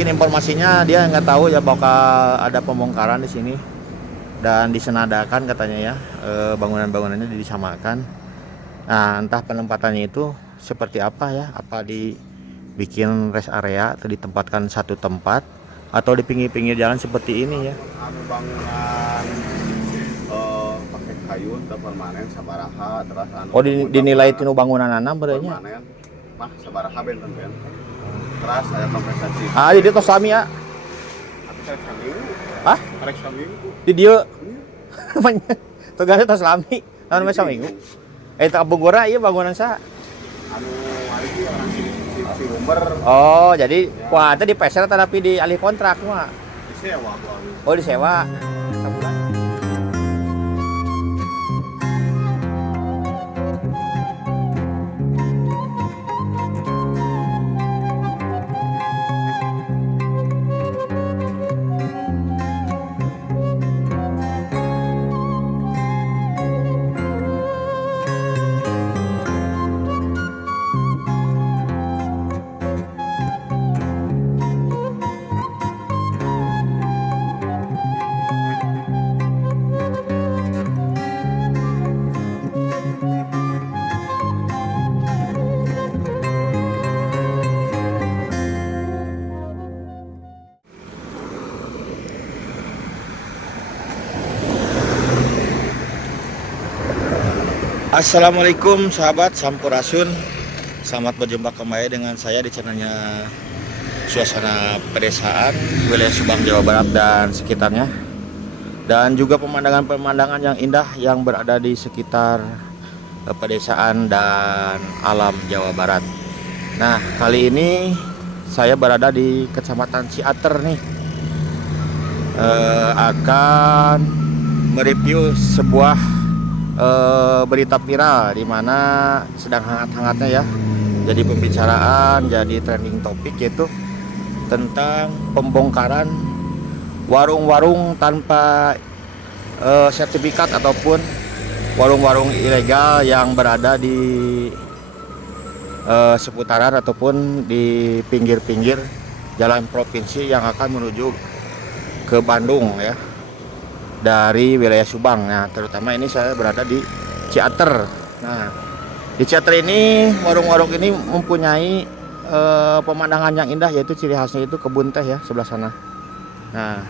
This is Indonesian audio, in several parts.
mungkin informasinya dia nggak tahu ya bakal ada pembongkaran di sini dan disenadakan katanya ya, bangunan-bangunannya disamakan. Nah, entah penempatannya itu seperti apa ya, apa dibikin rest area atau ditempatkan satu tempat atau di pinggir-pinggir jalan seperti ini ya. Anu bangunan pakai kayu teu permanen sabaraha terus anu Oh, dinilai tinu bangunan anak berarti nya. permanen mah sabaraha benten ben. Terus aya kompensasi. Ah, di tos lami ya. Tapi karek saminggu. Hah? Karek saminggu. Di dieu. Tugasnya tos lami. Naon mah saminggu. Tak Bogora ieu bangunan sa. Anu ari ieu orang si Umber Oh, jadi wah itu dipeser tapi di alih kontrak mah. disewa gua. Oh, disewa. Sabulan. Assalamualaikum sahabat Sampurasun. Selamat berjumpa kembali dengan saya di channelnya Suasana Pedesaan wilayah Subang, Jawa Barat dan sekitarnya, dan juga pemandangan-pemandangan yang indah yang berada di sekitar pedesaan dan alam Jawa Barat. Nah, kali ini saya berada di Kecamatan Ciater nih, akan mereview sebuah berita viral di mana sedang hangat-hangatnya ya, jadi pembicaraan, jadi trending topik, yaitu tentang pembongkaran warung-warung tanpa sertifikat ataupun warung-warung ilegal yang berada di seputaran ataupun di pinggir-pinggir jalan provinsi yang akan menuju ke Bandung ya, dari wilayah Subang. Nah, terutama ini saya berada di Ciater. Nah, di Ciater ini, warung-warung ini mempunyai pemandangan yang indah, yaitu ciri khasnya itu kebun teh ya sebelah sana. Nah,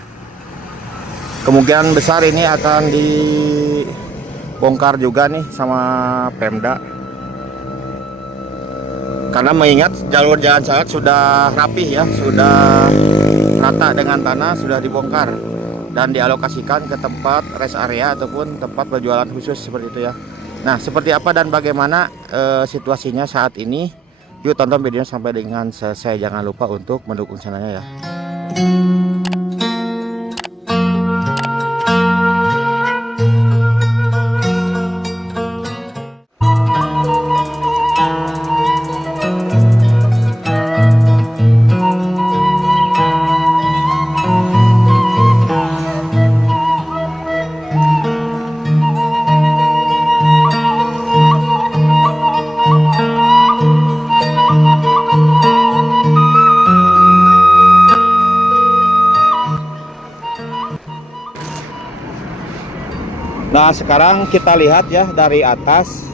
kemungkinan besar ini akan dibongkar juga nih sama Pemda, karena mengingat jalur jalan sangat sudah rapih ya, sudah rata dengan tanah, sudah dibongkar dan dialokasikan ke tempat rest area ataupun tempat berjualan khusus seperti itu ya. Nah, seperti apa dan bagaimana situasinya saat ini, yuk tonton videonya sampai dengan selesai. Jangan lupa untuk mendukung channelnya ya. Nah, sekarang kita lihat ya dari atas,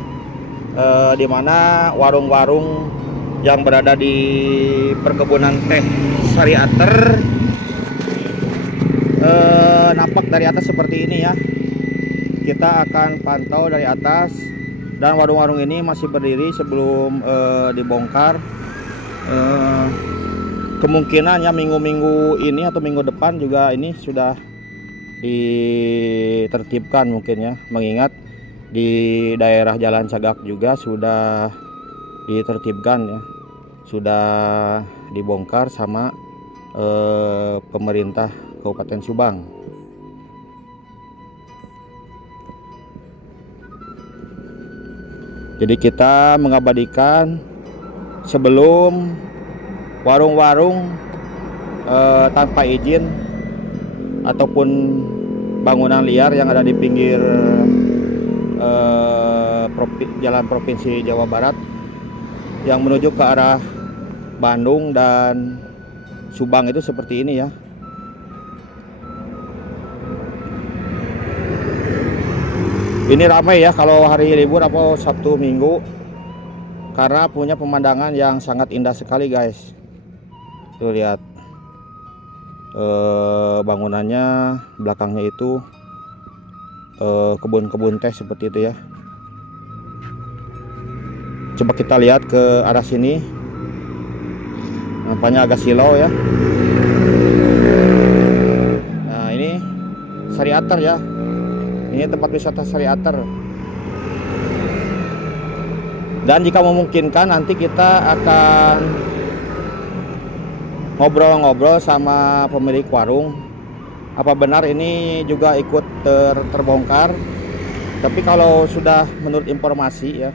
di mana warung-warung yang berada di perkebunan teh Ciater nampak dari atas seperti ini ya. Kita akan pantau dari atas, dan warung-warung ini masih berdiri sebelum dibongkar. Kemungkinannya minggu-minggu ini atau minggu depan juga ini sudah ditertibkan mungkin ya, mengingat di daerah Jalan Cagak juga sudah ditertibkan ya, sudah dibongkar sama pemerintah Kabupaten Subang. Jadi kita mengabadikan sebelum warung-warung tanpa izin ataupun bangunan liar yang ada di pinggir jalan provinsi Jawa Barat yang menuju ke arah Bandung dan Subang itu seperti ini ya. Ini ramai ya kalau hari libur atau Sabtu Minggu, karena punya pemandangan yang sangat indah sekali guys. Tuh lihat bangunannya, belakangnya itu kebun-kebun teh seperti itu ya. Coba kita lihat ke arah sini, nampaknya agak silau ya. Nah ini Sariater ya, ini tempat wisata Sariater. Dan jika memungkinkan nanti kita akan ngobrol-ngobrol sama pemilik warung, apa benar ini juga ikut terbongkar. Tapi kalau sudah menurut informasi ya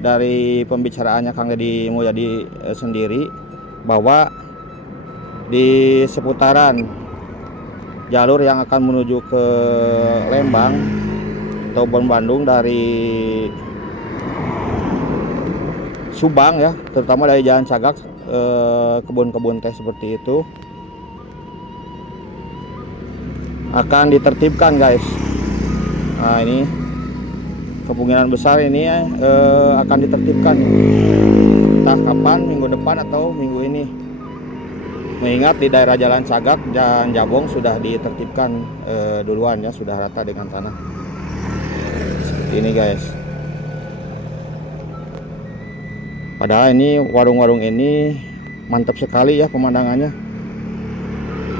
dari pembicaraannya Kang Deddy Mulyadi sendiri, bahwa di seputaran jalur yang akan menuju ke Lembang atau Bandung dari Subang ya, terutama dari Jalan Cagak, kebun-kebun teh seperti itu akan ditertibkan guys. Nah ini kemungkinan besar ini akan ditertibkan, entah kapan, minggu depan atau minggu ini. Mengingat di daerah Jalan Cagak dan Jabong sudah ditertibkan duluan ya, sudah rata dengan tanah. Seperti ini guys. Padahal ini warung-warung ini mantap sekali ya pemandangannya.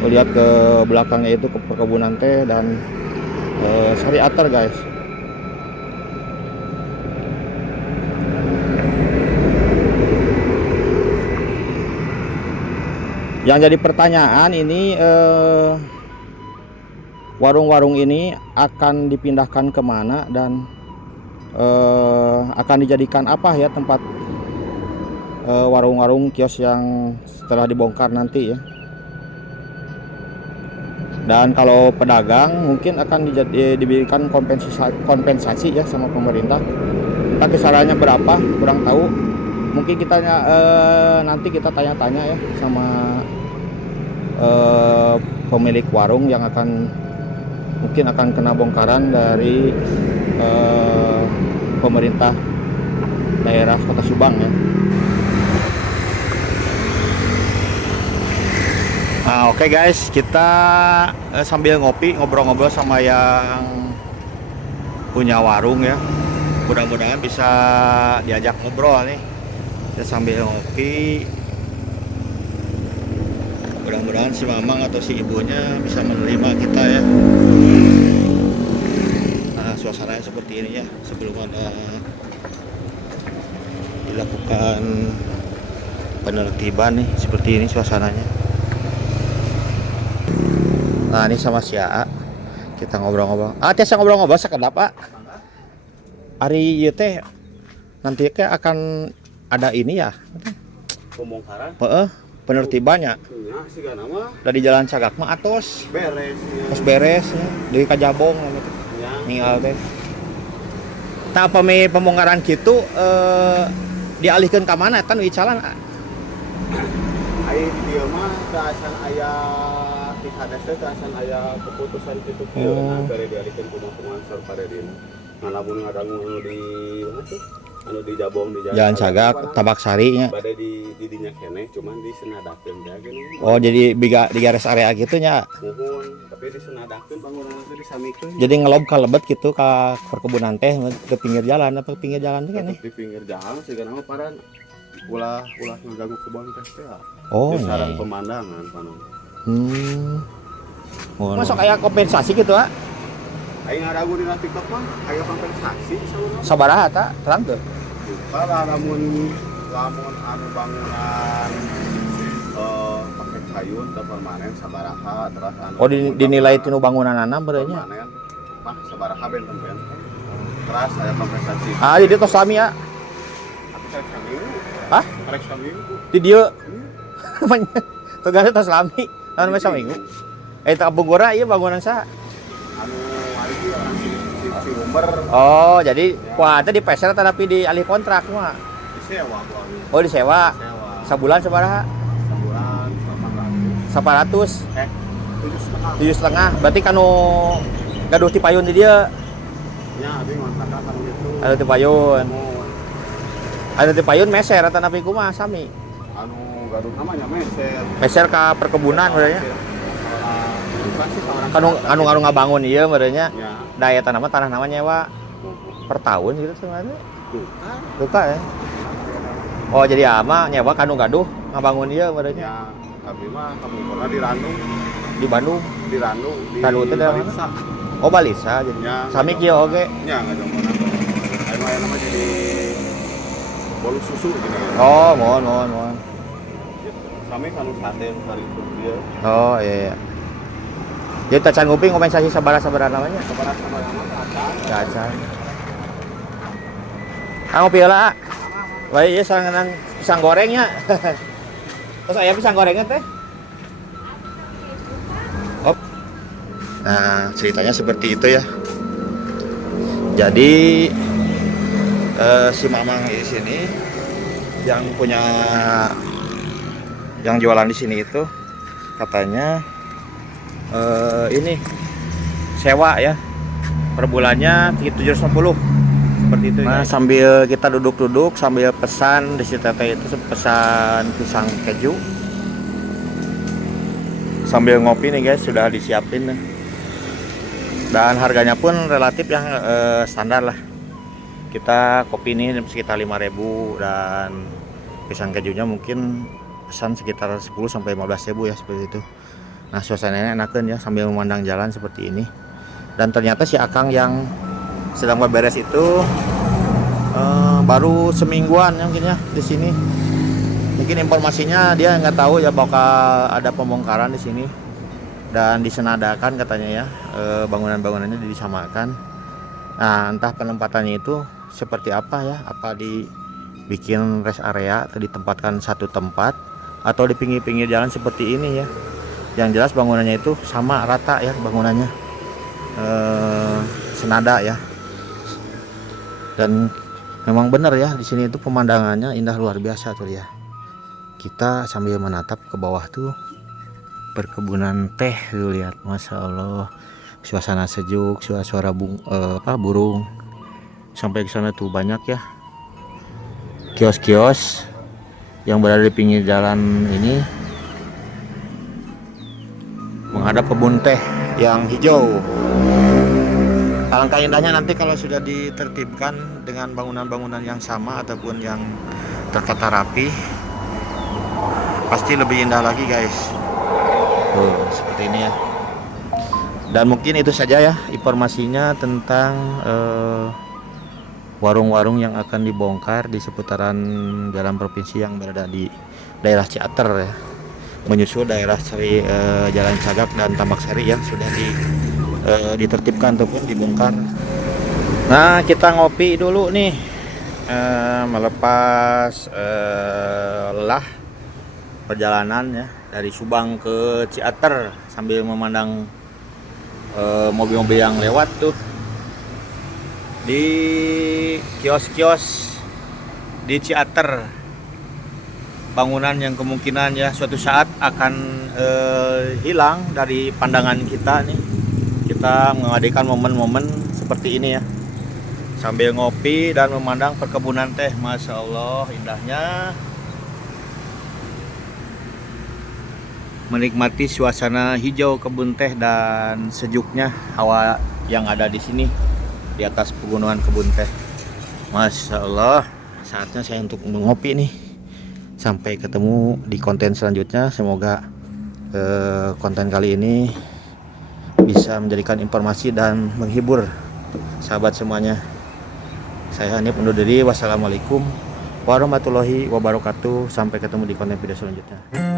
Lihat ke belakangnya itu ke perkebunan teh dan Sariater guys. Yang jadi pertanyaan ini, warung-warung ini akan dipindahkan kemana dan akan dijadikan apa ya tempat warung-warung kios yang setelah dibongkar nanti ya. Dan kalau pedagang mungkin akan diberikan kompensasi ya sama pemerintah. Entah kisarannya berapa, kurang tahu. Mungkin kita nanti kita tanya-tanya ya sama pemilik warung yang mungkin akan kena bongkaran dari pemerintah daerah Kota Subang ya. Nah, oke guys, kita sambil ngopi, ngobrol-ngobrol sama yang punya warung ya. Mudah-mudahan bisa diajak ngobrol nih. Kita sambil ngopi, mudah-mudahan si mamang atau si ibunya bisa menerima kita ya. Nah, suasananya seperti ini ya, sebelum ada dilakukan penertiban nih, seperti ini suasananya. Nah ini sama si A, kita ngobrol-ngobrol. Tiasa ngobrol-ngobrol sekedap Pak. Hari ieu teh nanti akan ada ini ya, Pembongkaran? Penertibannya. Ya, sigana mah Dari Jalan Cagak mah atos. beres. Ya. Beres ya. Dari Kajabong gitu. Ya. Ninggal teh. Tah apa me pembongkaran kitu dialihkeun ka mana tan wicalan? Ai dia mah kaasan aya di hades teh kaasan aya keputusan kitu kieu nah bere dialikeun ku sponsor pada dina. Nah lamun ngadangu anu di mana sih? Anu di Jabong di Jalan Cagak, Tabak Sari nya. Bade di dinya keneh cuman disenadakeun teh geuning. Oh jadi di garis area gitu nya. Muhun, tapi disenadakeun bangunan teh disamikeun. Jadi ngelob ka lebet gitu ka perkebunan teh ke pinggir jalan apa pinggir jalan teh kan nih. Di pinggir jalan sigana mah paran ulah ngaganggu kebun teh teh. Oh, di sarang pemandangan panon. Oh, masuk aya kompensasi gitu ah. Aing ngaragu di TikTok mah aya kompensasi saurna. Sabaraha ta? Terang teu. Kalau lamun anu bangunan pakai kayu teu permanen sabaraha terus anu. Oh dinilai tinu bangunanana beureunya. Permanen mah sabaraha benten-benten. Terus aya kompensasi. Di dieu tos lami ya. Aku karek saminggu. Hah? Karek saminggu. Di dieu. Tegana tos lami. Tahun masa minggu. Eta Bogora ieu bangunan saha? Anu ari ieu orang si Umber Oh, jadi kuatnya dipeser tapi di alih kontrak mah. disewa buang. Oh, disewa. Sewa. Sabulan sabaraha? Sebulan 800. 100. 7,5. 7,5. Berarti kanu gaduh ti payun di dia. Ya, abi mantakan kan gitu. Ada ti payun. Anu, Ada ti payun meser eta napi kumaha sami. anu gaduh namanya meser. Meser ka perkebunan berarti. Bukan sih orang Anu ngabangun ieu berarti. ya. Daya tanah nama nyewa per tahun gitu sebenarnya. Bukan. Luka ya. Oh jadi ama nyewa kanu gaduh ngabangun ieu berarti. Ya, abi mah kamu pernah di Ranung, Di Bandung. di Ranung, di Ranung teh daerah mana? Balisa. Oh Balisa jadi. Ya, Sami kieu oge. Ya, nggak jauh mana. Ayo nama jadi bolu susu gini. Oh, mohon. Kami kan sate hari itu dia. Oh iya. Jadi tacan nguping kompensasi sabaraha namanya? Kepada sama nama akan. Tacan. Ngopi heula. Baik ya sarangan pisang gorengnya. Terus aya pisang gorengnya teh? Oh. Nah, ceritanya seperti itu ya. Jadi si Mamang di sini yang punya yang jualan di sini itu katanya ini sewa ya per bulannya 750 seperti itu. Nah, sambil kita duduk-duduk sambil pesan di si teteh itu pesan pisang keju sambil ngopi nih guys, sudah disiapin dan harganya pun relatif yang standar lah. Kita kopi ini sekitar 5.000 dan pisang kejunya mungkin pesan sekitar 10 sampai 15.000 ya seperti itu. Nah, suasananya enakan ya sambil memandang jalan seperti ini. Dan ternyata si Akang yang sedang beberes itu baru semingguan ya mungkin ya di sini. Mungkin informasinya dia nggak tahu ya bakal ada pembongkaran di sini dan disenadakan katanya ya, bangunan-bangunannya disamakan. Nah, entah penempatannya itu seperti apa ya, apa dibikin rest area atau ditempatkan satu tempat atau di pinggir-pinggir jalan seperti ini ya. Yang jelas bangunannya itu sama rata ya bangunannya, senada ya. Dan memang benar ya di sini itu pemandangannya indah luar biasa tuh ya. Kita sambil menatap ke bawah tuh perkebunan teh tuh, lihat, masya Allah, suasana sejuk, suara burung. Sampai ke sana tuh banyak ya kios-kios yang berada di pinggir jalan ini menghadap kebun teh yang hijau. Alangkah indahnya nanti kalau sudah ditertibkan dengan bangunan-bangunan yang sama ataupun yang tertata rapi, pasti lebih indah lagi guys. Seperti ini ya. Dan mungkin itu saja ya informasinya tentang warung-warung yang akan dibongkar di seputaran jalan provinsi yang berada di daerah Ciater ya, menyusul daerah Jalan Cagak dan Tambak Sari yang sudah ditertibkan ataupun dibongkar. Nah, kita ngopi dulu nih, melepas lelah perjalanan ya dari Subang ke Ciater sambil memandang mobil-mobil yang lewat tuh di kios-kios di Ciater, bangunan yang kemungkinan ya suatu saat akan hilang dari pandangan kita nih. Kita mengadakan momen-momen seperti ini ya sambil ngopi dan memandang perkebunan teh. Masya Allah indahnya, menikmati suasana hijau kebun teh dan sejuknya hawa yang ada di sini di atas pegunungan kebun teh. Masya Allah, saatnya saya untuk mengopi nih. Sampai ketemu di konten selanjutnya. Semoga konten kali ini bisa menjadikan informasi dan menghibur sahabat semuanya. Saya Hanif undur diri. Wassalamualaikum warahmatullahi wabarakatuh. Sampai ketemu di konten video selanjutnya.